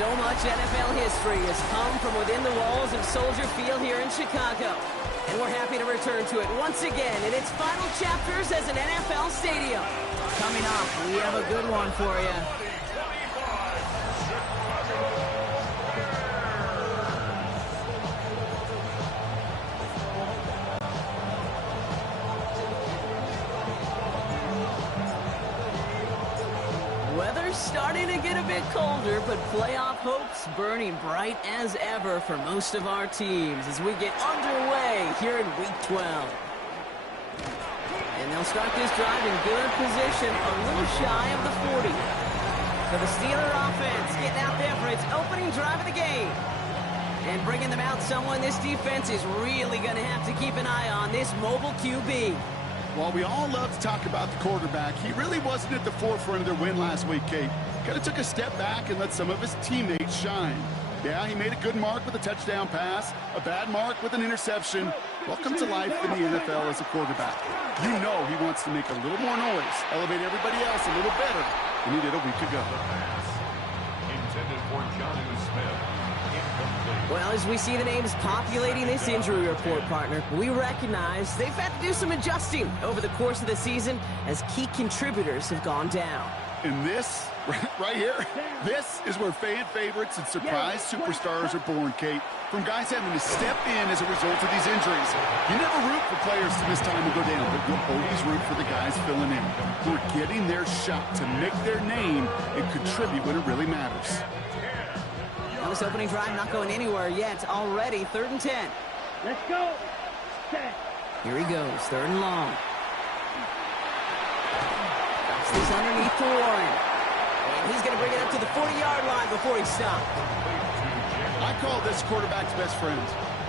So much NFL history has come from within the walls of Soldier Field here in Chicago. And we're happy to return to it once again in its final chapters as an NFL stadium. Coming up, we have a good one for you. Weather's starting to get a bit colder, but playoff hopes burning bright as ever for most of our teams as we get underway here in Week 12. And they'll start this drive in good position, a little shy of the 40. So the Steeler offense getting out there for its opening drive of the game. And bringing them out someone this defense is really going to have to keep an eye on, this mobile QB. While we all love to talk about the quarterback, he really wasn't at the forefront of their win last week, Kate. Kind of took a step back and let some of his teammates shine. Yeah, he made a good mark with a touchdown pass, a bad mark with an interception. Welcome to life in the NFL as a quarterback. You know he wants to make a little more noise, elevate everybody else a little better than he did a week ago. Intended for Jonnu Smith. Well, as we see the names populating this injury report, partner, we recognize they've had to do some adjusting over the course of the season as key contributors have gone down. And this, right here, this is where fan favorites and surprise superstars are born, Kate. From guys having to step in as a result of these injuries. You never root for players to miss time and go down, but you'll always root for the guys filling in, who are getting their shot to make their name and contribute when it really matters. Now this opening drive not going anywhere yet. Already 3rd and 10. Let's go. 10. Here he goes, 3rd and long. Drops this underneath to Warren. And he's going to bring it up to the 40-yard line before he stopped. I call this quarterback's best friend.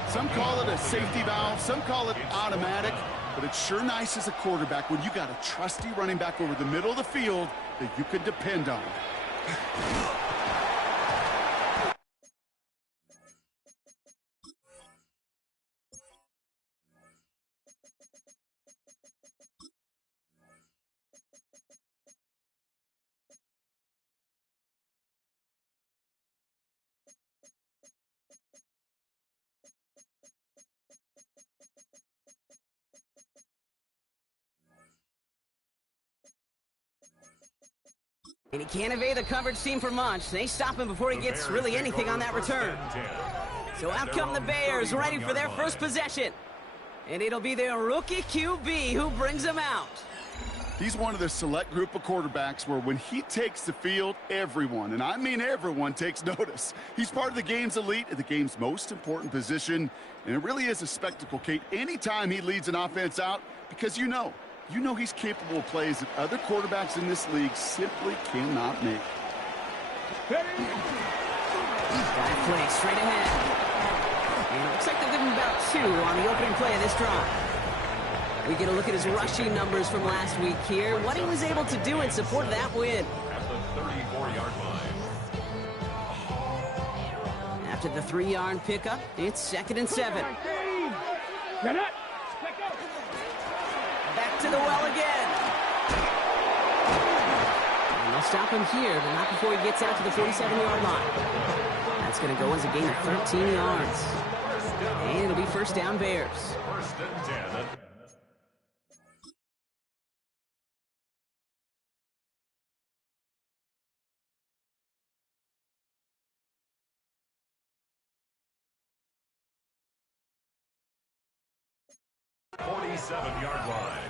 Some call it a safety valve, some call it automatic, but it's sure nice as a quarterback when you got a trusty running back over the middle of the field that you could depend on. And he can't evade the coverage team for much. They stop him before he gets really anything on that return. So out come the Bears, ready for their first possession. And it'll be their rookie QB who brings them out. He's one of the select group of quarterbacks where when he takes the field, everyone, and I mean everyone, takes notice. He's part of the game's elite at the game's most important position, and it really is a spectacle, Kate, anytime he leads an offense out, because you know he's capable of plays that other quarterbacks in this league simply cannot make. Got it play straight ahead. And it looks like they'll give him about 2 on the opening play of this drive. We get a look at his rushing numbers from last week here, what he was able to do in support of that win. At the 34-yard line. After the 3-yard pickup, it's 2nd and 7. Back to the well again. And they'll stop him here, but not before he gets out to the 47-yard line. That's going to go as a gain of 13 yards. And it'll be first down Bears. 1st and 10. '47-yard line.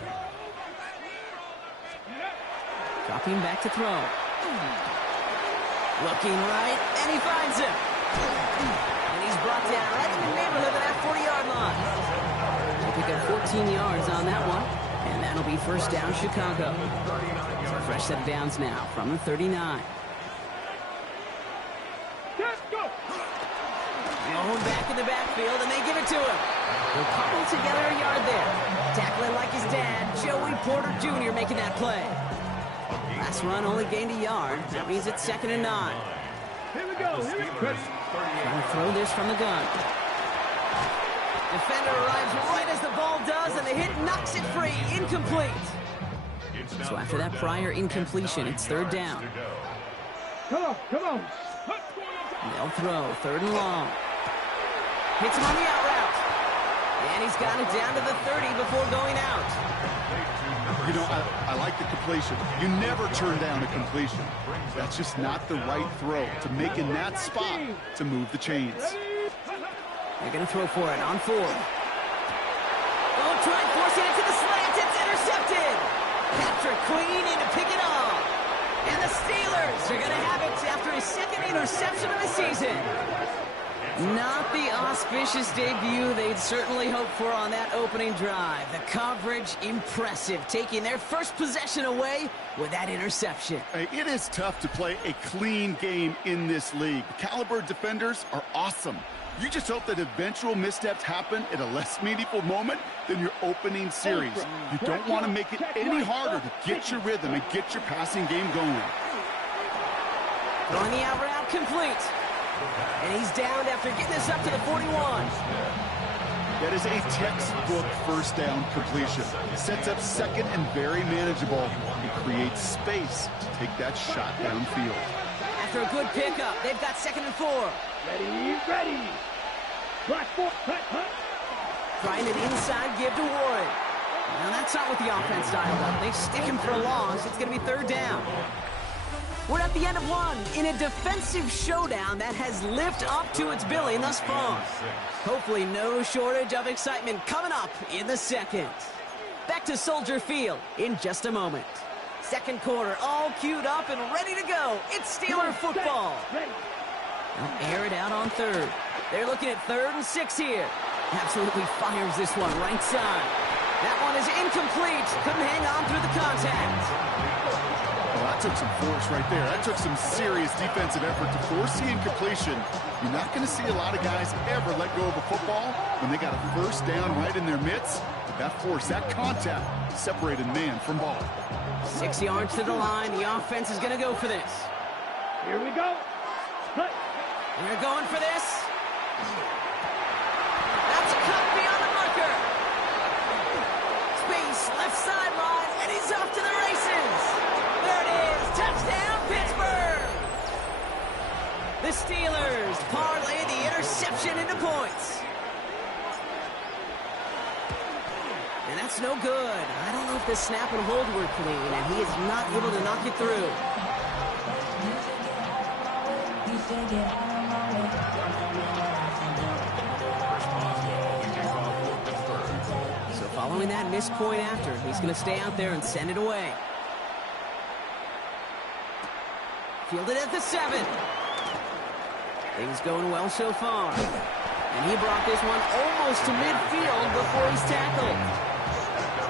Dropping back to throw. Looking right, and he finds him. And he's brought down right in the neighborhood of that 40-yard line. They pick up 14 yards on that one, and that'll be first down Chicago. So a fresh set of downs now from the 39. Going back in the backfield, and they give it to him. They'll cobble together a yard there. Tackling like his dad, Joey Porter Jr. making that play. Last run only gained a yard. That means it's 2nd and 9. Here we go. Trying to throw this from the gun. Defender arrives right as the ball does, and the hit knocks it free. Incomplete. So after that prior incompletion, it's 3rd down. Come on. They'll throw. 3rd and long. Hits him on the out route. And he's got it down to the 30 before going out. You know, I like the completion. You never turn down a completion. That's just not the right throw to make in that spot to move the chains. They're going to throw for it on 4th. Oh, try forcing it to the slant. It's intercepted. Patrick Queen in to pick it off. And the Steelers are going to have it after his 2nd interception of the season. Not the auspicious debut they'd certainly hoped for on that opening drive. The coverage, impressive, taking their first possession away with that interception. Hey, it is tough to play a clean game in this league. The caliber defenders are awesome. You just hope that eventual missteps happen at a less meaningful moment than your opening series. You don't want to make it any harder to get your rhythm and get your passing game going. Throwing the out route complete. And he's down after getting this up to the 41. That is a textbook first down completion. Sets up 2nd and very manageable and creates space to take that shot downfield. After a good pickup, they've got 2nd and 4. Ready. Black 4, cut. Trying an inside give to Warren. Now that's not what the offense dialed up. They stick him for a loss. It's going to be 3rd down. We're at the end of one in a defensive showdown that has lived up to its billing thus far. Hopefully no shortage of excitement coming up in the 2nd. Back to Soldier Field in just a moment. 2nd quarter all queued up and ready to go. It's Steeler football. They'll air it out on 3rd. They're looking at 3rd and 6 here. Absolutely fires this one right side. That one is incomplete. Couldn't hang on through the contact. Well, that took some force right there. That took some serious defensive effort to force the incompletion. You're not going to see a lot of guys ever let go of a football when they got a first down right in their midst. But that force, that contact, separated man from ball. 6 yards to the line. The offense is going to go for this. Here we go. Cut. And they're going for this. That's a cut beyond the marker. Space, left sideline, and he's off to the races. There it is. Touchdown, Pittsburgh. The Steelers parlay the interception into points. And that's no good. I don't know if the snap and hold were clean, and he is not able to knock it through. So following that missed point after, he's going to stay out there and send it away. Fielded at the 7. Things going well so far. And he brought this one almost to midfield before he's tackled.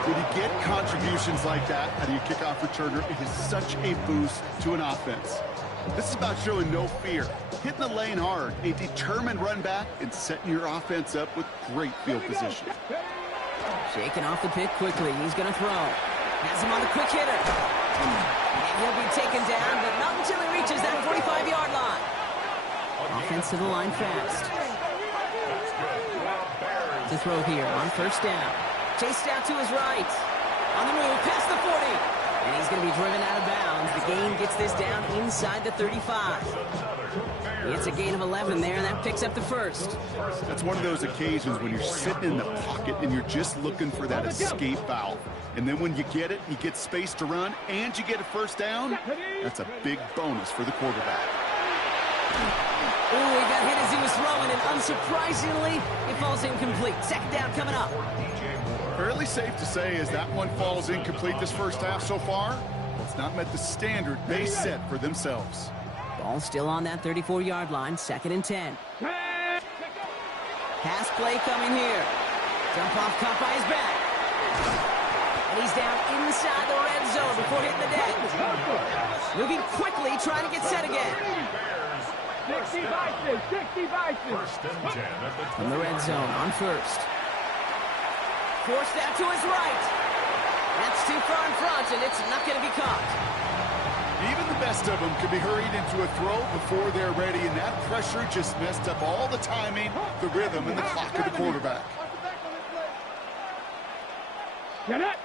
When you get contributions like that out of your kickoff returner, it is such a boost to an offense. This is about showing no fear, hitting the lane hard, a determined run back, and setting your offense up with great field position. Shaking off the pick quickly. He's going to throw. Has him on the quick hitter. And he'll be taken down, but not until he reaches that 45-yard line. Offense to the line fast. To throw here on first down. Chased out to his right. On the move, past the 40. And he's going to be driven out of bounds. The gain gets this down inside the 35. It's a gain of 11 there, and that picks up the first. That's one of those occasions when you're sitting in the pocket and you're just looking for that escape valve. And then when you get it, you get space to run, and you get a first down. That's a big bonus for the quarterback. Ooh, he got hit as he was throwing, and unsurprisingly, it falls incomplete. 2nd down coming up. Fairly safe to say as that one falls incomplete this first half so far, it's not met the standard they set for themselves. Ball still on that 34-yard line, 2nd and 10. Pass play coming here. Jump off caught by his back. And he's down inside the red zone before hitting the deck. Moving quickly, trying to get set again. 60 Vikings, 60 Vikings. From the red zone on first. Forced that to his right. That's too far in front, and it's not going to be caught. Even the best of them could be hurried into a throw before they're ready, and that pressure just messed up all the timing, the rhythm, and the clock of the quarterback. Get it.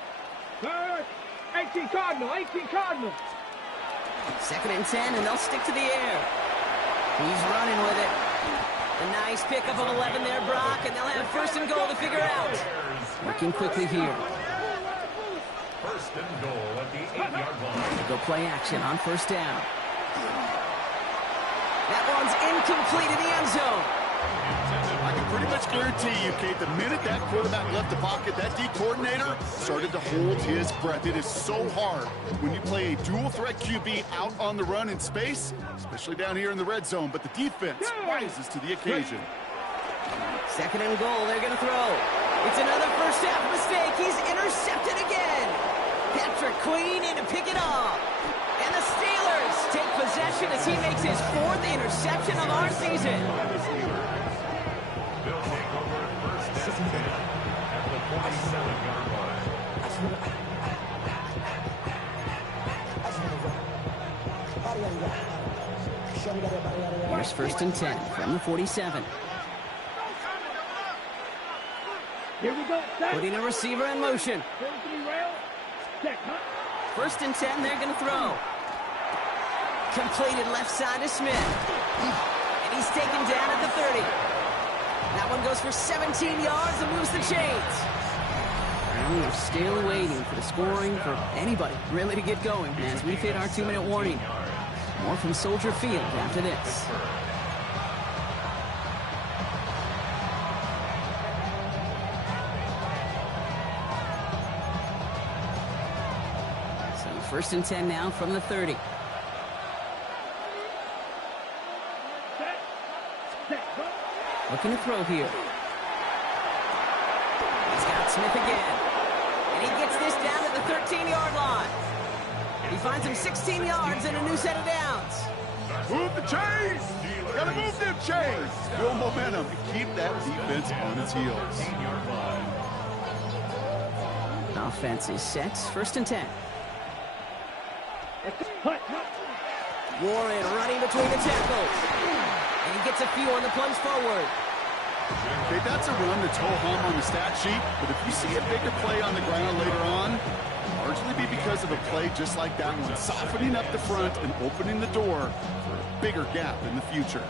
18 Cardinal, 18 Cardinal. 2nd and 10, and they'll stick to the air. He's running with it. A nice pickup of 11 there, Brock, and they'll have first and goal to figure out. Working quickly here. First and goal at the 8-yard line. They go play action on first down. That one's incomplete in the end zone. I can pretty much guarantee you, Kate, the minute that quarterback left the pocket, that D coordinator started to hold his breath. It is so hard when you play a dual-threat QB out on the run in space, especially down here in the red zone, but the defense rises to the occasion. Second and goal, they're going to throw. It's another first half mistake. He's intercepted again. Patrick Queen in to pick it off. And the Steelers take possession as he makes his 4th interception of our season. They'll take over first and 10 at the 47-yard line. Here's first and 10 from the 47. Here we go. Set. Putting a receiver in motion. Set. Huh? First and 10, they're going to throw. Completed left side to Smith. And he's taken down at the 30. That one goes for 17 yards and moves the chains. And we are still waiting for the scoring for anybody really to get going as we've hit our 2-minute warning. More from Soldier Field after this. So first and 10 now from the 30. Set. Set. Go. Looking to throw here. He's got Smith again. And he gets this down to the 13-yard line. He finds him 16 yards and a new set of downs. Move the chains! Gotta move them chains! Build momentum and keep that defense on its heels. 18-yard line. Offense is set. First and 10. Hut. Hut. Warren running between the tackles. And he gets a few on the plunge forward. Okay, that's a run that's ho-hum on the stat sheet, but if you see a bigger play on the ground later on, largely be because of a play just like that one, softening up the front and opening the door for a bigger gap in the future.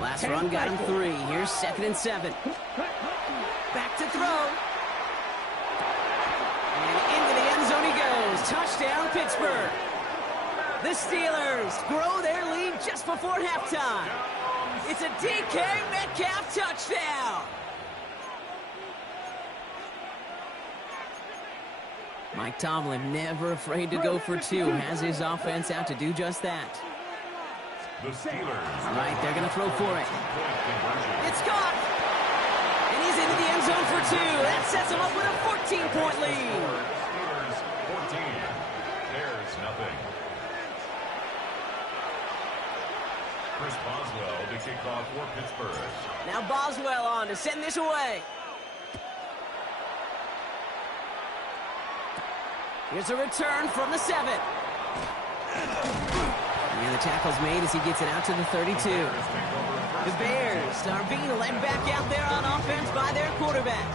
Last run got him 3. Here's second and 7. Back to throw. And into the end zone he goes. Touchdown, Pittsburgh. The Steelers grow their lead just before halftime. It's a DK Metcalf touchdown. Mike Tomlin never afraid to go for 2. Has his offense out to do just that. The Steelers. All right, they're going to throw for it. It's caught. And he's into the end zone for 2. That sets him up with a 14-point lead. Steelers 14. Bears nothing. Chris Boswell to kick off for Pittsburgh. Now Boswell on to send this away. Here's a return from the 7. And the tackle's made as he gets it out to the 32. The Bears are being led back out there on offense by their quarterback.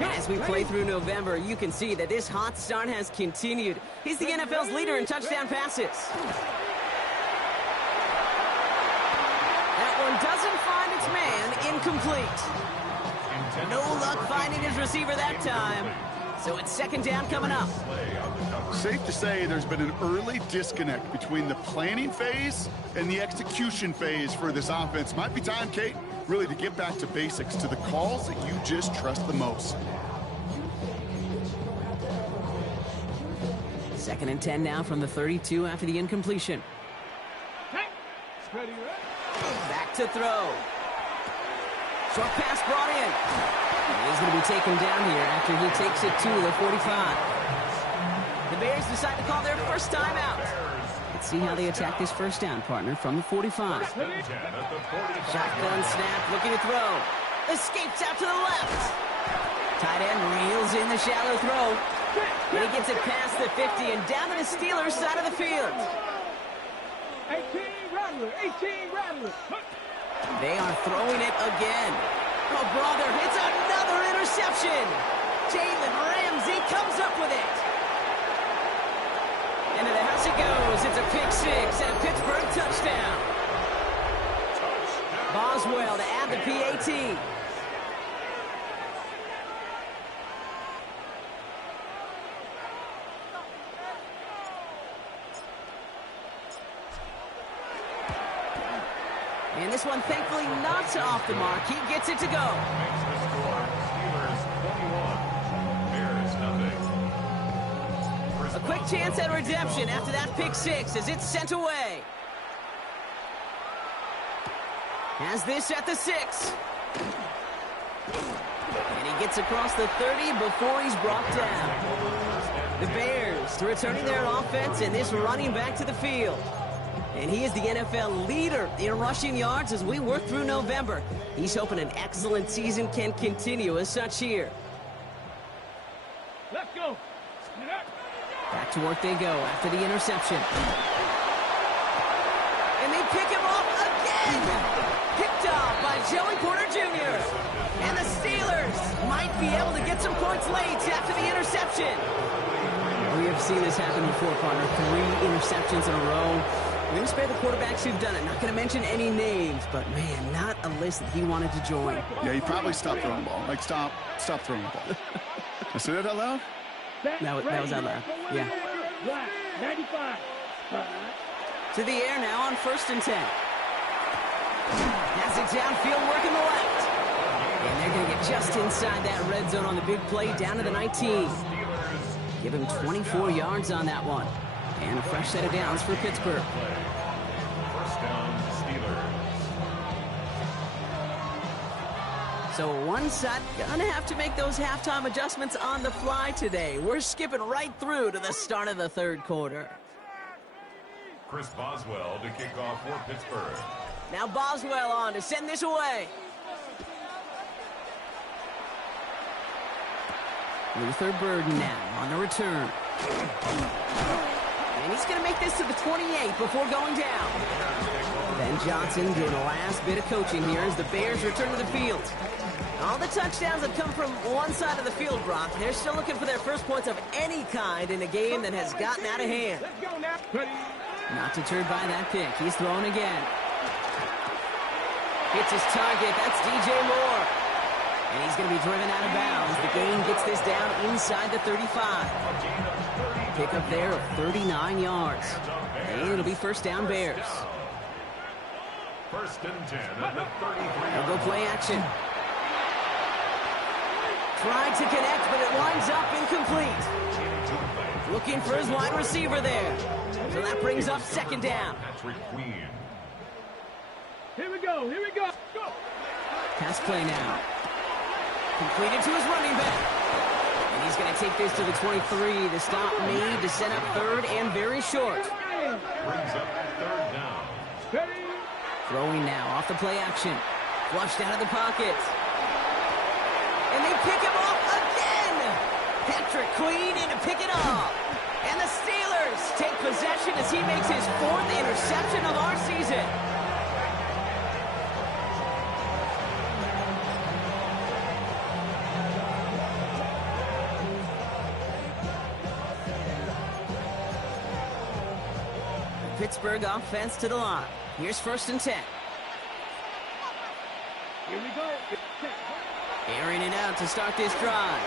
As we play through November, you can see that this hot start has continued. He's the NFL's leader in touchdown passes. That one doesn't find its man, incomplete. No luck finding his receiver that time. So it's second down coming up. Safe to say there's been an early disconnect between the planning phase and the execution phase for this offense. Might be time, Kate, really to get back to basics, to the calls that you just trust the most. Second and 10 now from the 32 after the incompletion. Ready. Back to throw. Short pass brought in. And he's going to be taken down here after he takes it to the 45. The Bears decide to call their first timeout. Let's see how they attack this first down, partner, from the 45. Shotgun snap, looking to throw. Escapes out to the left. Tight end reels in the shallow throw. And he gets it past the 50 and down to the Steelers' side of the field. 18 Rattler. 18 Rattler. They are throwing it again. Oh, brother, it's another interception. Jalen Ramsey comes up with it. Into the house it goes. It's a pick 6 and a Pittsburgh touchdown. Boswell to add the PAT. And this one, thankfully, not off the mark. He gets it to go. Makes the score Steelers 21, Bears nothing. A quick chance at redemption after that pick six as it's sent away. Has this at the 6. And he gets across the 30 before he's brought down. The Bears returning their offense and this running back to the field. And he is the NFL leader in rushing yards as we work through November. He's hoping an excellent season can continue as such here. Let's go. Back to work they go after the interception. And they pick him off again. Picked off by Joey Porter Jr. And the Steelers might be able to get some points late after the interception. We have seen this happen before, partner. 3 interceptions in a row. We're going to spare the quarterbacks who've done it. Not going to mention any names, but man, not a list that he wanted to join. Yeah, he probably stopped throwing the ball. Like, stop throwing the ball. I said that out loud? That was out loud. Yeah. 95. To the air now on 1st and 10. Has it downfield, working the left. And they're going to get just inside that red zone on the big play, down to the 19. Give him 24 yards on that one. And a fresh set of downs for Pittsburgh. First down, Steelers. So one side gonna have to make those halftime adjustments on the fly today. We're skipping right through to the start of the 3rd quarter. Chris Boswell to kick off for Pittsburgh. Now Boswell on to send this away. Luther Burden now on the return. And he's going to make this to the 28 before going down. Ben Johnson doing the last bit of coaching here as the Bears return to the field. All the touchdowns have come from one side of the field, Brock. They're still looking for their first points of any kind in a game that has gotten out of hand. Let's go now. Not deterred by that pick. He's throwing again. Hits his target. That's DJ Moore. And he's going to be driven out of bounds. The gain gets this down inside the 35. Pick up there of 39 yards. And it'll be first down Bears. First and 10 at the 33. They'll go play action. Tried to connect, but it winds up incomplete. Looking for his wide receiver there. So that brings up second down. Patrick Queen. Here we go. Here we go. Go. Pass play now. Completed to his running back. And he's going to take this to the 23. The stop made to set up 3rd and very short. Brings up 3rd down. Ready. Throwing now off the play action. Flushed out of the pocket. And they pick him off again. Patrick Queen in to pick it off. And the Steelers take possession as he makes his 4th interception of our season. Pittsburgh offense to the line. Here's 1st and 10. Here we go. Airing it out to start this drive.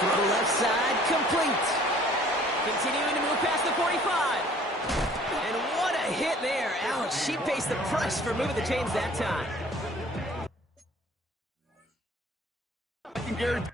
Throw left side, complete. Continuing to move past the 45. And what a hit there. Alex, she faced the press for moving the chains that time. I can guarantee.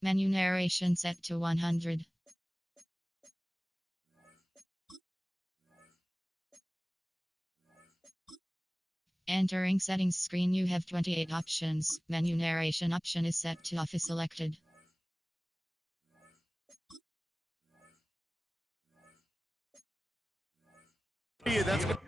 Menu narration set to 100. Entering settings screen, you have 28 options. Menu narration option is set to off is selected. Yeah, that's good.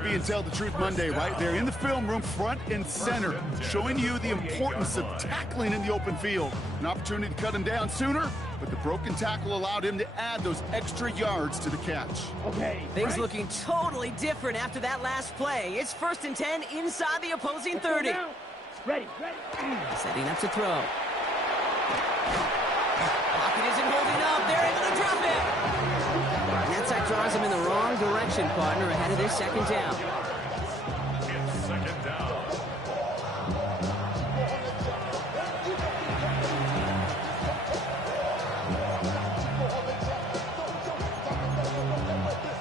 And Tell the Truth Monday right there in the film room, front and center, showing you the importance of tackling in the open field. An opportunity to cut him down sooner, but the broken tackle allowed him to add those extra yards to the catch. Okay. Things right? looking totally different after that last play. It's 1st and 10 inside the opposing 30. Ready. Setting up to throw. Pocket isn't holding up. They're able to drop it. And that sack draws him in the wrong direction, partner, ahead of this 2nd down. It's 2nd down.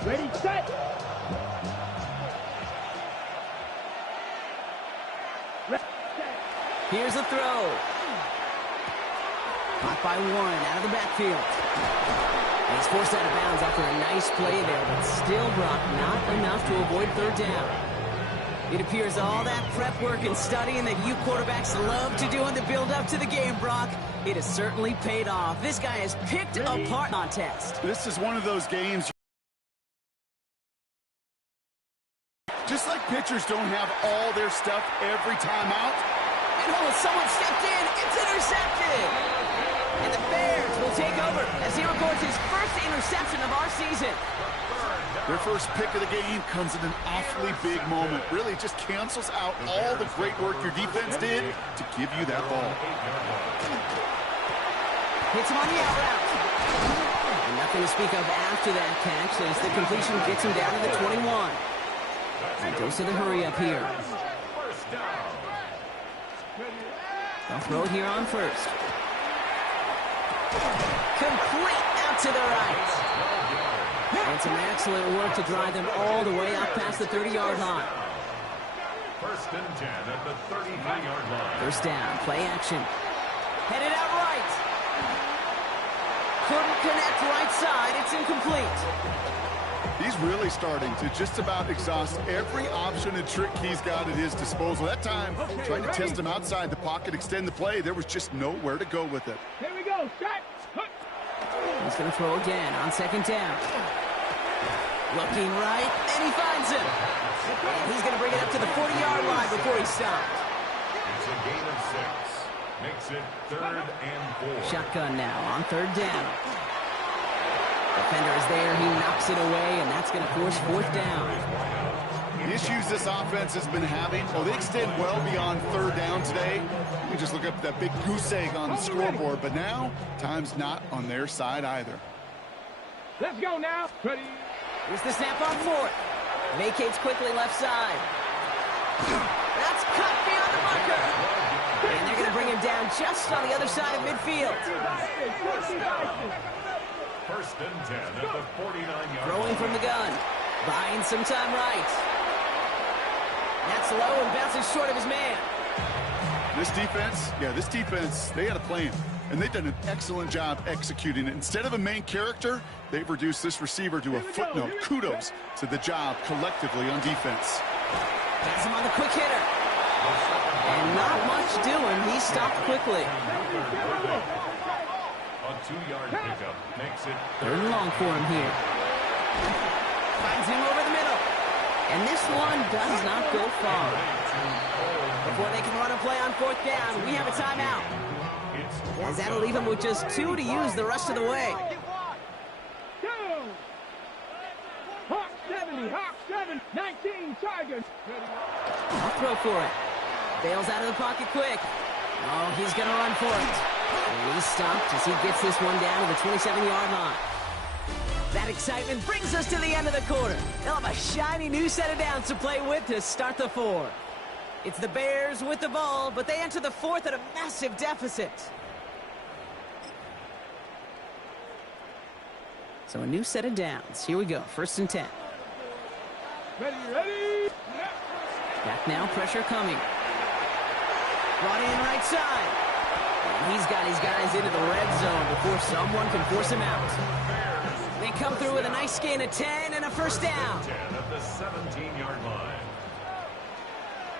Ready, set. Here's a throw. Caught by Warren out of the backfield. And he's forced out of bounds after a nice play there, but still, Brock, not enough to avoid 3rd down. It appears all that prep work and studying that you quarterbacks love to do in the build-up to the game, Brock, it has certainly paid off. This guy has picked apart on test. This is one of those games. Just like pitchers don't have all their stuff every time out. And someone stepped in. It's intercepted. And the Bears will take over as he records his first interception of our season. Their first pick of the game comes at an awfully big moment. Really just cancels out all the great work your defense did to give you that ball. Hits him on the out route. And nothing to speak of after that catch as the completion gets him down to the 21. And goes to the hurry up here. They'll throw it here on 1st. Complete out to the right. And some excellent work to drive them all the way out past the 30-yard line. 1st and 10 at the 33-yard line. 1st down, play action. Headed out right. Couldn't connect right side. It's incomplete. He's really starting to just about exhaust every option and trick he's got at his disposal. That time, trying to test him outside the pocket, extend the play, there was just nowhere to go with it. Here we go. Shot. He's going to throw again on 2nd down. Looking right, and he finds him. And he's going to bring it up to the 40-yard line before he stopped. It's a gain of 6. Makes it 3rd and 4. Shotgun now on 3rd down. Defender is there, he knocks it away, and that's going to force 4th down. The issues this offense has been having, they extend well beyond 3rd down today. You just look up that big goose egg on the scoreboard, but now, time's not on their side either. Let's go now. Ready. Here's the snap on 4th. Vacates quickly left side. That's cut beyond the marker. And they're going to bring him down just on the other side of midfield. 1st and 10 at the 49-yard Throwing line. from the gun. Buying some time right. That's low and bounces short of his man. This defense, they had a plan, and they've done an excellent job executing it. Instead of a main character, they've reduced this receiver to a footnote. Kudos to the job collectively on defense. Has him on the quick hitter. And not much doing. He stopped quickly. A 2-yard pickup makes it 3rd and long for him here. Finds him over the middle. And this one does not go far. Before they can run a play on 4th down, we have a timeout. As that'll leave him with just 2 to use the rest of the way. Hawk 70, Hawk 7, 19, Chargers. I'll throw for it. Bails out of the pocket quick. Oh, he's going to run for it. And he's stopped as he gets this one down to the 27-yard line. That excitement brings us to the end of the quarter. They'll have a shiny new set of downs to play with to start the fourth. It's the Bears with the ball, but they enter the fourth at a massive deficit. So a new set of downs. Here we go, 1st and 10. Ready. Back now, pressure coming. Brought in right side. And he's got his guys into the red zone before someone can force him out. They come through with a nice gain of 10 and a first down. 10 at the 17-yard line.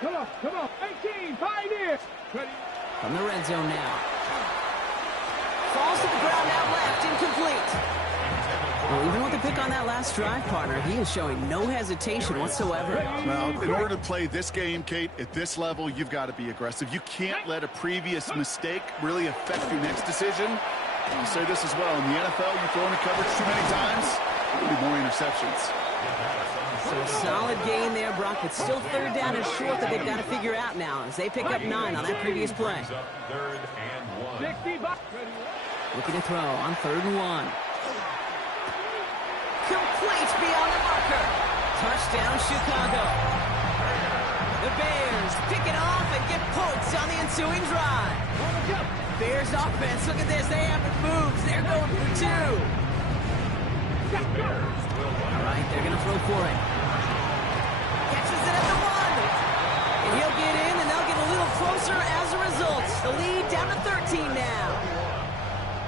Come on. 18, pioneer. Ready. From the red zone now. Falls to the ground out left, incomplete. Well, even with the pick on that last drive, partner, he is showing no hesitation whatsoever. Well, in order to play this game, Kate, at this level, you've got to be aggressive. You can't let a previous mistake really affect your next decision. I'll say this as well. In the NFL, you throw into coverage too many times, there'll be more interceptions. So a solid gain there, Brock, but still 3rd down and short that they've got to figure out now as they pick up 9 on that previous play. 3rd and 1. 65. Looking to throw on 3rd and 1. Complete beyond the marker. Touchdown, Chicago. The Bears pick it off and get points on the ensuing drive. Bears offense, look at this. They haven't moved. They're going for 2. All right, they're going to throw for it. Catches it at the 1. And he'll get in, and they'll get a little closer as a result. The lead down to 13 now.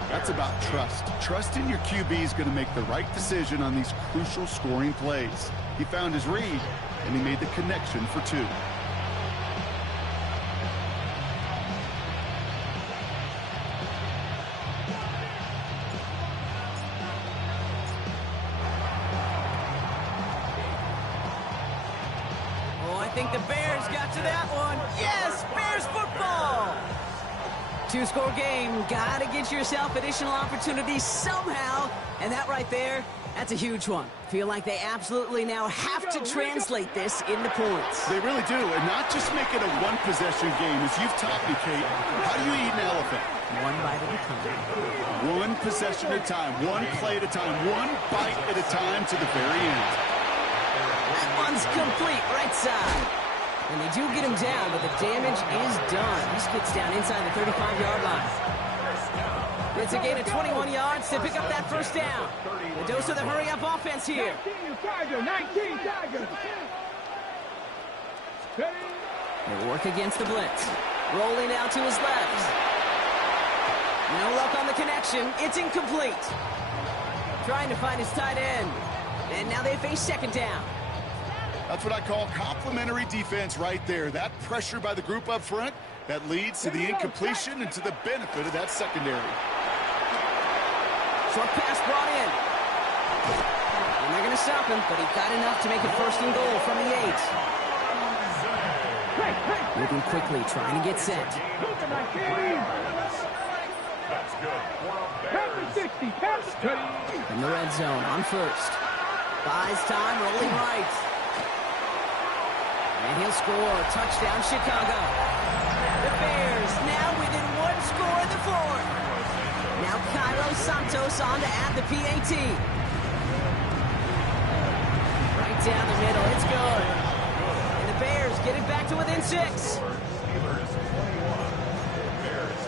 That's about trust. Trusting your QB is going to make the right decision on these crucial scoring plays. He found his read, and he made the connection for 2. Oh, I think the Bears got to that one. Yes, Bears football. 2-score game. Gotta get yourself additional opportunities somehow. And that right there, that's a huge one. Feel like they absolutely now have to translate this into points. They really do, and not just make it a one-possession game. As you've taught me, Kate, how do you eat an elephant? One bite at a time. One possession at a time, one play at a time, one bite at a time to the very end. That one's complete, right side. And they do get him down, but the damage is done. He gets down inside the 35-yard line. It's a gain of 21 yards to pick up that first down. The dose of the hurry-up offense here. 19 Tigers. They work against the blitz. Rolling out to his left. No luck on the connection. It's incomplete. Trying to find his tight end. And now they face 2nd down. That's what I call complimentary defense right there. That pressure by the group up front, that leads to the incompletion and to the benefit of that secondary. Short pass brought in. And they're going to stop him, but he got enough to make it 1st and goal from the 8. Moving quickly, trying to get set. That's good. 60. In the red zone on 1st. Buys time, rolling right. And he'll score. Touchdown, Chicago. The Bears now within 1 score in the 4th. Now Cairo Santos on to add the PAT. Right down the middle. It's good. And the Bears get it back to within 6. Steelers 21. Bears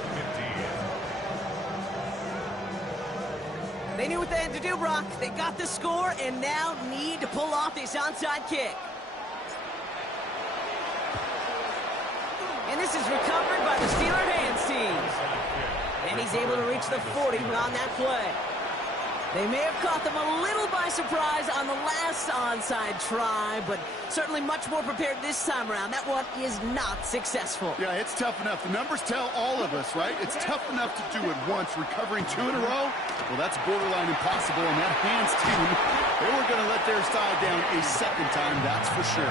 15. They knew what they had to do, Brock. They got the score and now need to pull off this onside kick. And this is recovered by the Steeler hands team. And he's able to reach the 40 on that play. They may have caught them a little by surprise on the last onside try, but certainly much more prepared this time around. That one is not successful. Yeah, it's tough enough. The numbers tell all of us, right? It's tough enough to do it once. Recovering 2 in a row, well, that's borderline impossible. And that hands team, they were going to let their side down a 2nd time, that's for sure.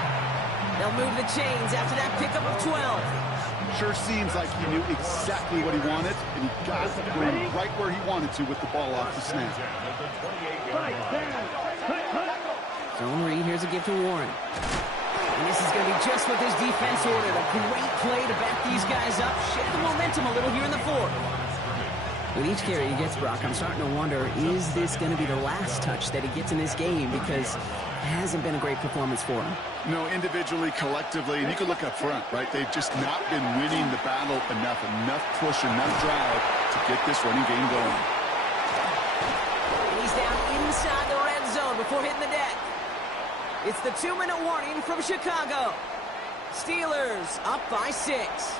They'll move the chains after that pickup of 12. Sure seems like he knew exactly what he wanted, and he got it going right where he wanted to with the ball off the snap. Zone read, here's a give to Warren. And this is going to be just what this defense ordered. A great play to back these guys up, share the momentum a little here in the 4th. With each carry he gets, Brock, I'm starting to wonder, is this going to be the last touch that he gets in this game? Because it hasn't been a great performance for him. No, individually, collectively, and you can look up front, right? They've just not been winning the battle enough push, enough drive to get this running game going. And he's down inside the red zone before hitting the deck. It's the 2-minute warning from Chicago. Steelers up by 6.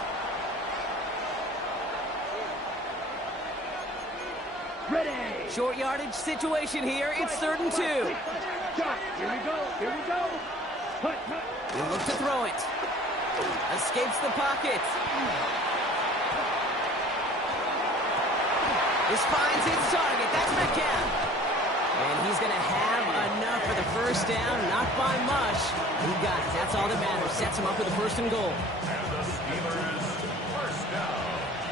Ready. Short yardage situation here. It's 3rd and 2. Here we go. Here we go. Hut, hut. He'll look to throw it. Escapes the pocket. This finds its target. That's Metcalf. And he's going to have enough for the first down. Not by much. He got it. That's all that matters. Sets him up with a 1st and goal. And the Steelers first down.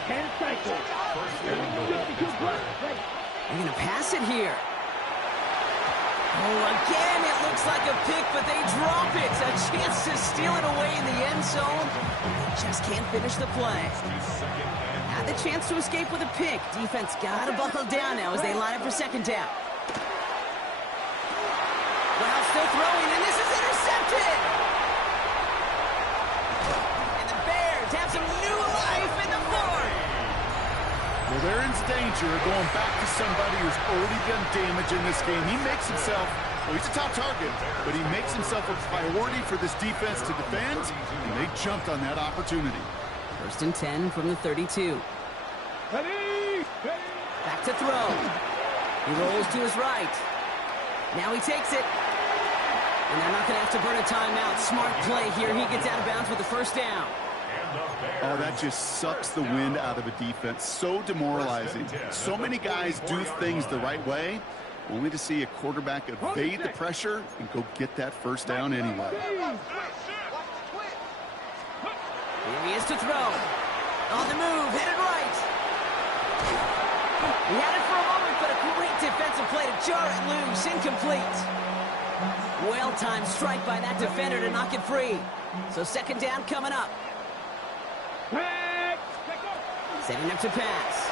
And cycle. First and goal. They're going to pass it here. Oh, again, it looks like a pick, but they drop it. A chance to steal it away in the end zone. Just can't finish the play. Had the chance to escape with a pick. Defense got to buckle down now as they line up for 2nd down. Well, still throwing, and this is intercepted. And the Bears have some new life in the 4th. Well, they're in danger of going back to somebody who's already done damage in this game. He makes himself, well, he's a top target, but he makes himself a priority for this defense to defend, and they jumped on that opportunity. 1st and 10 from the 32. Ready. Back to throw. He rolls to his right. Now he takes it. And they're not going to have to burn a timeout. Smart play here. He gets out of bounds with the 1st down. Oh, that just sucks the wind out of a defense. So demoralizing. So many guys do things the right way, only to see a quarterback evade the pressure and go get that 1st down anyway. Here he is to throw. On the move, headed right. He had it for a moment, but a great defensive play to jar it loose. Incomplete. Well-timed strike by that defender to knock it free. So 2nd down coming up. Setting up to pass.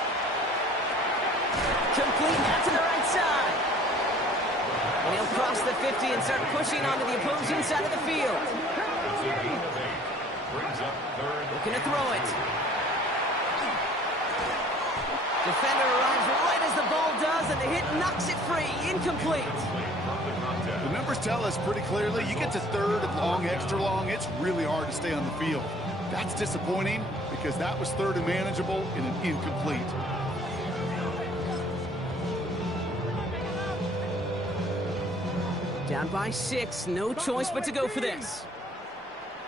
Complete now to the right side. And he'll cross the 50 and start pushing onto the opposing side of the field. Looking to throw it. Defender arrives right as the ball does, and the hit knocks it free. Incomplete. The numbers tell us pretty clearly, you get to 3rd and long, extra long, it's really hard to stay on the field. That's disappointing because that was 3rd and manageable in an incomplete. Down by 6, no choice but to go for this.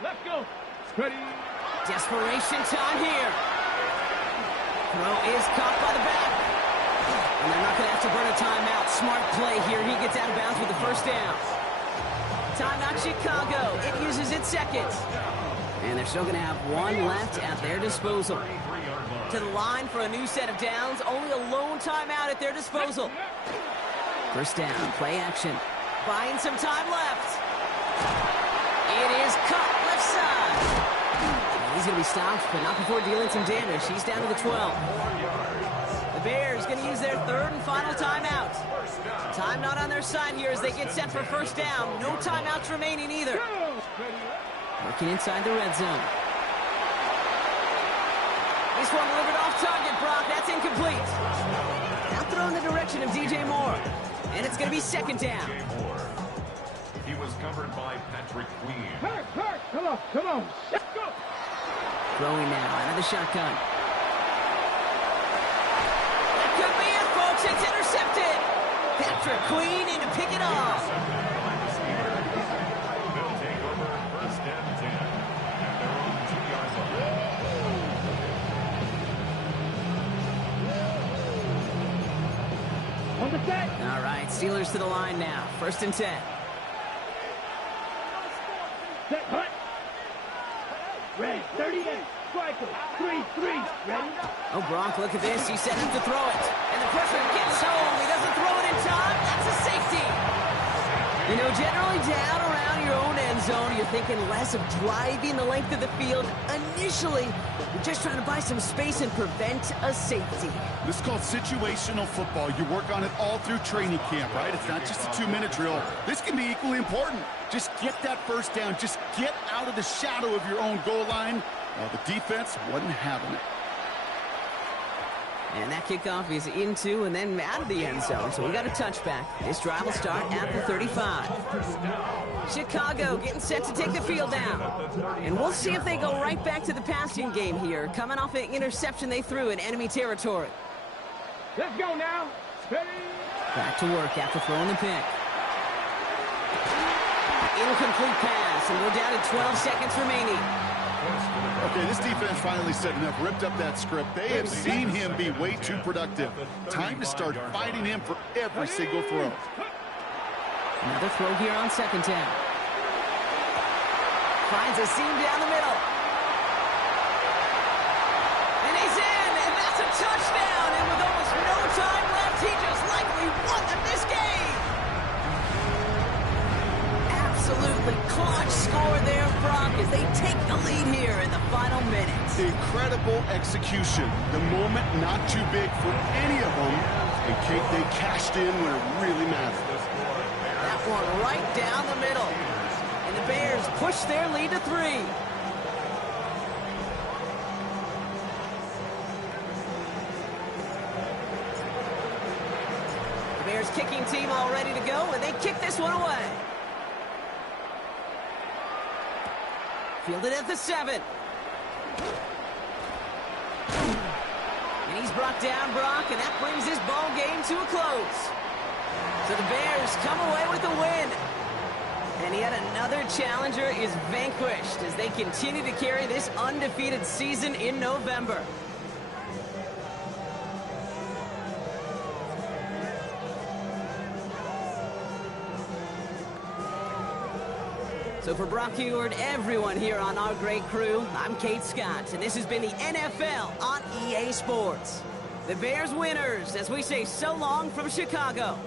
Let's go. Ready. Desperation time here. Throw is caught by the back. And they're not going to have to burn a timeout. Smart play here. He gets out of bounds with the 1st down. Timeout Chicago. It uses its 2nd. And they're still going to have 1 left at their disposal. To the line for a new set of downs. Only a lone timeout at their disposal. 1st down. Play action. Buying some time left. It is cut left side. He's going to be stopped, but not before dealing some damage. He's down to the 12. The Bears going to use their 3rd and final timeout. Time not on their side here as they get set for 1st down. No timeouts remaining either. Working inside the red zone. This one delivered off target, Brock. That's incomplete. Now thrown in the direction of DJ Moore. And it's going to be 2nd down. He was covered by Patrick Queen. Come on. Let's go. Throwing now out of the shotgun. That could be it, folks. It's intercepted. Patrick Queen in to pick it off. They'll take over 1st and 10 at their own 2-yard line. On the set. All right, Steelers to the line now. 1st and 10. Set, hut. Ready, 38. Striker, 3-3. Ready? Oh, Brock, look at this. He's set up to throw it. And the pressure gets home. He doesn't throw it in time. That's a safety. You know, generally down around down your own end zone, you're thinking less of driving the length of the field. Initially, you're just trying to buy some space and prevent a safety. This is called situational football. You work on it all through training camp, right? It's not just a 2-minute drill. This can be equally important. Just get that first down. Just get out of the shadow of your own goal line. The defense wasn't having it. And that kickoff is into and then out of the end zone, so we got a touchback. This drive will start at the 35. Chicago getting set to take the field down. And we'll see if they go right back to the passing game here, coming off an interception they threw in enemy territory. Let's go now. Steady. Back to work after throwing the pick. Incomplete pass, and we're down to 12 seconds remaining. Okay, this defense finally said enough, ripped up that script. They have seen him be way too productive. Time to start fighting him for every single throw. Another throw here on second down. Finds a seam down the middle. And he's in, and that's a touchdown. And with almost no time left, he just likely won them this game. Absolutely clutch score there, Brock, as they take the lead here in the final minutes. Incredible execution. The moment not too big for any of them. And Kate, they cashed in when it really mattered. That one right down the middle. And the Bears push their lead to 3. The Bears kicking team all ready to go, and they kick this one away. Fielded at the 7. And he's brought down, Brock, and that brings this ball game to a close. So the Bears come away with the win. And yet another challenger is vanquished as they continue to carry this undefeated season in November. So for Brock Huard, everyone here on our great crew, I'm Kate Scott, and this has been the NFL on EA Sports. The Bears winners, as we say so long from Chicago.